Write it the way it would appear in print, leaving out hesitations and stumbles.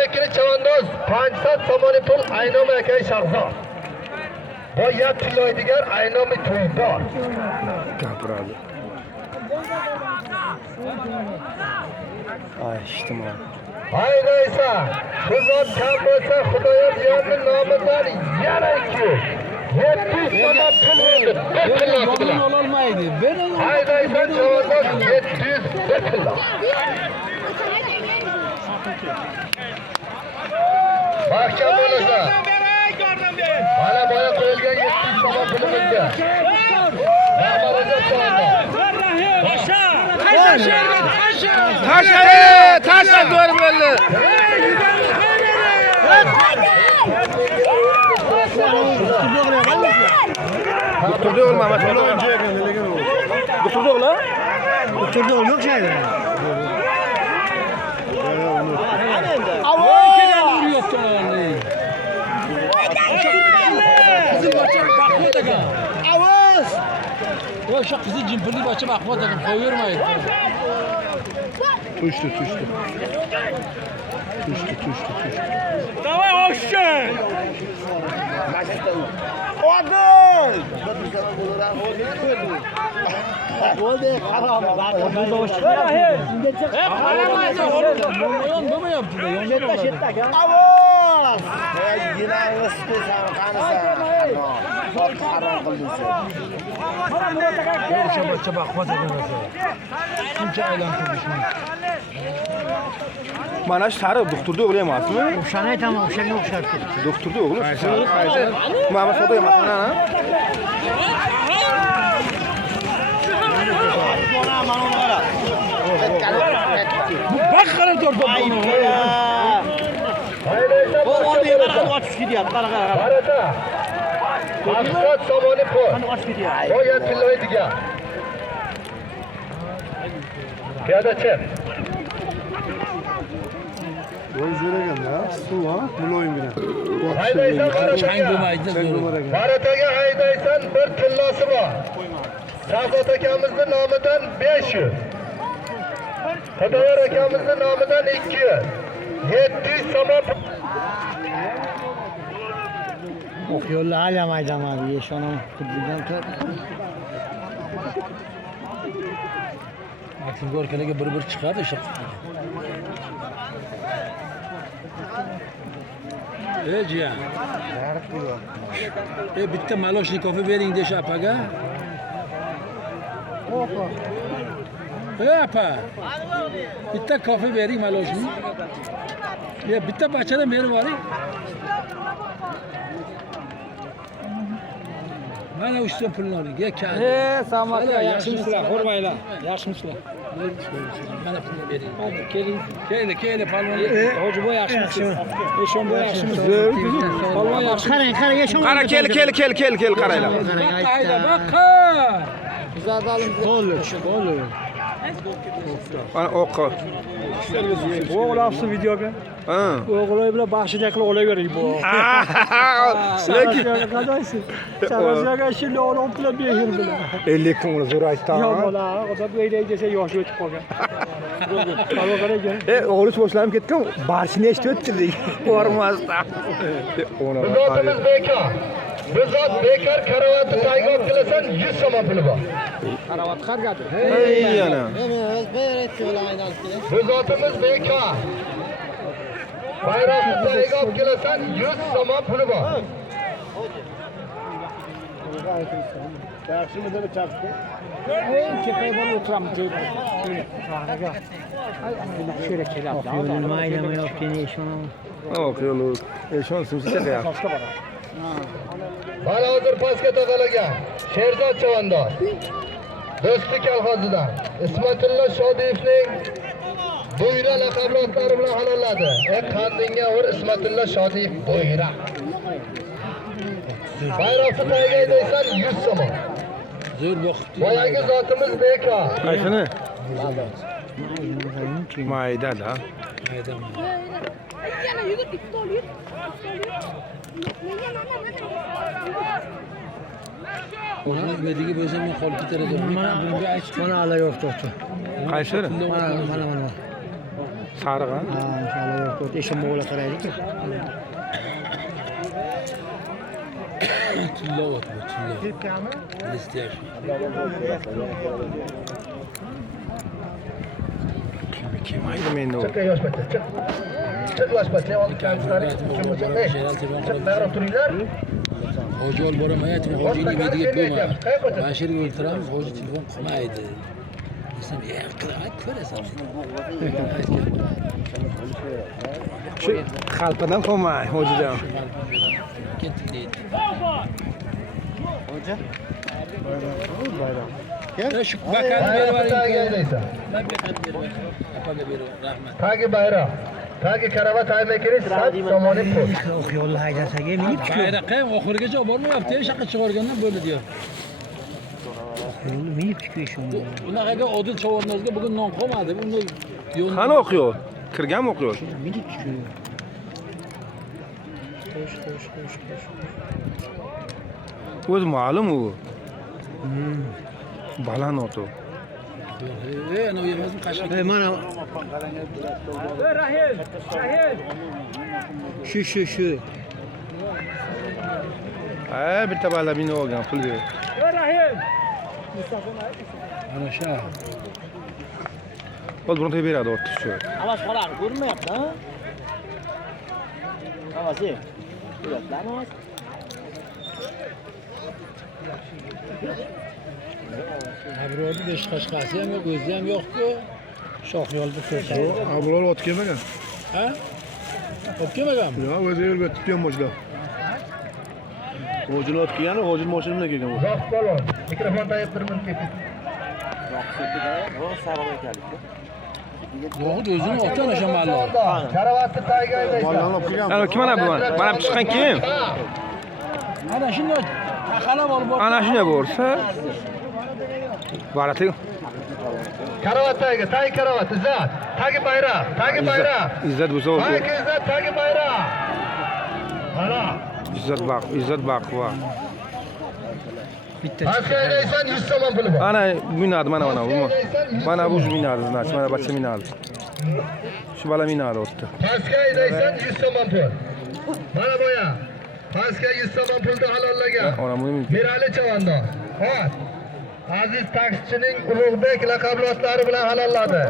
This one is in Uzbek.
mekini chavandoz 500 somoni pul aynom akay shahzod. Bu yap tillaydigan aynomi to'yibor. Gapiradi. Ay, ijtimoiy. Haydaysa, xizmat kam bo'lsa Xudoyim yerning nomidan yana 200. 700 so'm pul berdi. Yomon ololmaydi. Haydaysa chavandoz 700 betillo. Mahkam bo'lsa. Mana boya qo'yilgan 700 so'm pulimizga. Tasha zo'r bo'ldi. Turdi olmamas. Turdi ola? Turdi yo'q shayda. Avaz! O'sha qizi jimpirni ochib aqvat ekan, qo'yavermaydi. Tushdi. Davay oshcha! Odil! Bo'ldi, harom. Bo'ldi oshcha. Qaramaydi, yon bo'lmayapti-da, yonga chetda aka. Avaz! Yinangiz desam, qanisa. Harom qildingiz. Mana Murod aka, o'sha bachcha baqvat ekan o'sha. Shuncha aylantirdi shuni. Mana shu sari doktorda o'g'li emasmi? O'shani aytaman, o'shanga o'xshab ketdi. Doktorda o'g'li. Mana soda emasmi, ana? Bak qara tortib buni. Bu oldi yana ochib ketyapti, qara. Qarata. 500 somoni pul. Ochib ketyapti. Boya tillaydigan. Piyodachi. Voy zo'ragan-da. Suv ha, muloyim bilan. Haydaysan Qarataga haydaysan bir tillosi bor. Shahzod akamizning nomidan 500. Xudoyor akamizning nomidan 200. 700 so'm. Yo'llar alam aydamadi, yeshonam qildigan tur. Maksim Gorkalarga bir chiqadi o'sha. Jiyan. Bitta maloshni kofe bering desh apaga. Apa. Bitta kofe bering maloshni. Bitta bachadan berib oling. Mana 3 so'm pulni oling. Salom aka, yaxshimisizlar? Qo'rmaylar. Yaxshimisizlar? Mana pulni bering. Keling. Keldi, palvon. Hojiboy yaxshimisiz? Eshonboy yaxshimisiz? Palvon yaxshi. Qarang, Eshonboy. Qara, kel, qaranglar. Baqa. Bizadalim. Qo'l. Ana o'qi. O'g'labsiz videoga. Ha. O'g'loy bilan baxshida qilib olavering bu. Lekin qadaysiz? Chavazaga shunday olib qilib behir bilan. lekin uni zo'r aytdi. Yo'q bola, odam o'ylay desa yoshi o'tib qolgan. O'g'li boshlanib ketgan, barchini eshitib o'tdi. Ko'rmasdan. Bizotimiz bekor. Bizot bekor karavotni tayyor qilasan 100 so'm puli bor. Karavot qargadi. Ey ana. Bizotimiz bekor. Bayroqni tayyor qilasan 100 so'm puli bor. Yaxshimi deb chaqdi. Kepay bo'lib o'tiramiz deydi. Shunga keladi. Mayda yo'q keni eshon. Yo'q. Eshon suvsiz aka. Mana hozir pastga taqalagan Sherzod Chavandoz. Do'stlik kolxozidan Ismatilla Shodiyevning Bo'yra laqablari bilan halolladi. Qandinga ur Ismatilla Shodiyev Bo'yra. Bayroqni tayyor deysan 100 so'm. Zo'r boqibdi. Boyagi zotimiz bekor. Qaysini? Mayda-da. Yana yugurib iptol yur. Ona bedigi bo'lsa men qolib ketar edim. Bunga aytdim. Mana ala yo'q to'xta. Qaysi? Mana. Sariq ha? Ha, inşallah yok. Eşim oğla qaraylik. Tilla o'tdi, tilla. Listiyash. Kelmaydi menda u. Çık yosh pacha, çık. Çık yosh pacha, olib chiqaring. Çık, nari turinglar. Hoji olib boraman, aytdim, hojining betiga qo'yma. Mana shu yerga o'tiramiz, hoji telefon qilmaydi. Desam, ko'rasan. Shu xalpadan qo'ymay, hojijon. Ketdik deydi. Ya shu bakani berib Bayroqni yuboring. haydaysan. Ben bakani berib yuboring. Apaga berib, rahmat. Tagi bayroq. Tagi karavat haymay kirish, sat tomoni po'st. Yo'q, yo'lni haydasaga minib chiqib. Bayroqqa ham oxirigacha olib bormayapti, shaqa chiqargandan bo'ldi diyor. Yo'lni minib chiqib shunga. Bunaqaga Odil Chavandozga bugun non qolmadi. Uni yo'lni Qani o'qiyor? Kirganmi o'qiyor? Minib chiqib. O'zi ma'lum u. Baland ot u. ana u emasmi Qashqar. Mana Şu. Bitta balamini olgan, pul berib. Ana shu. O'z burunta beradi otni shu. Avaş falan görmeyapti ha? Havası. Lan Abrodi besh qashqasi ham yo'q, o'zi ham yo'q-ku. shoh yo'lda ko'rsa. Abular ot kelmagan. Ha? Olib kelmaganmi? Yo'q, o'zi yo'lga tutgan boshda. Hojini ot kelgan, hojini mashina bilan kelgan bu. Zohid polvon, mikrofon tayib turib ketdi. Yo'q, o'zini oti ana shu mallon. Karavatni tagi haydaysan. olib kelgan. Ana kim ana bu? Mana bu chiqqan kim? Ana shunday taqalab olib bor. Ana shunday bo'lsa. Barating. Karavat tagi karavat, izzat. Tagi bayroq, tagi bayroq. İzzat bo'lsa, Tagi izzat, tagi bayroq. Mana. izzat baqva. Pastga haydaysan 100 so'm puli bor. Ana minadi, mana. Mana bu minadi, значит, mana bacha minadi. Shu bala minadi otdi. Pastga haydaysan 100 so'm pul. Mana boya. Pastga 100 so'm pulni halollagan. Ona buni Mirali Chavandoz. Hop. Aziz taksichining Ulug'bek laqabli otlari bilan halolladi.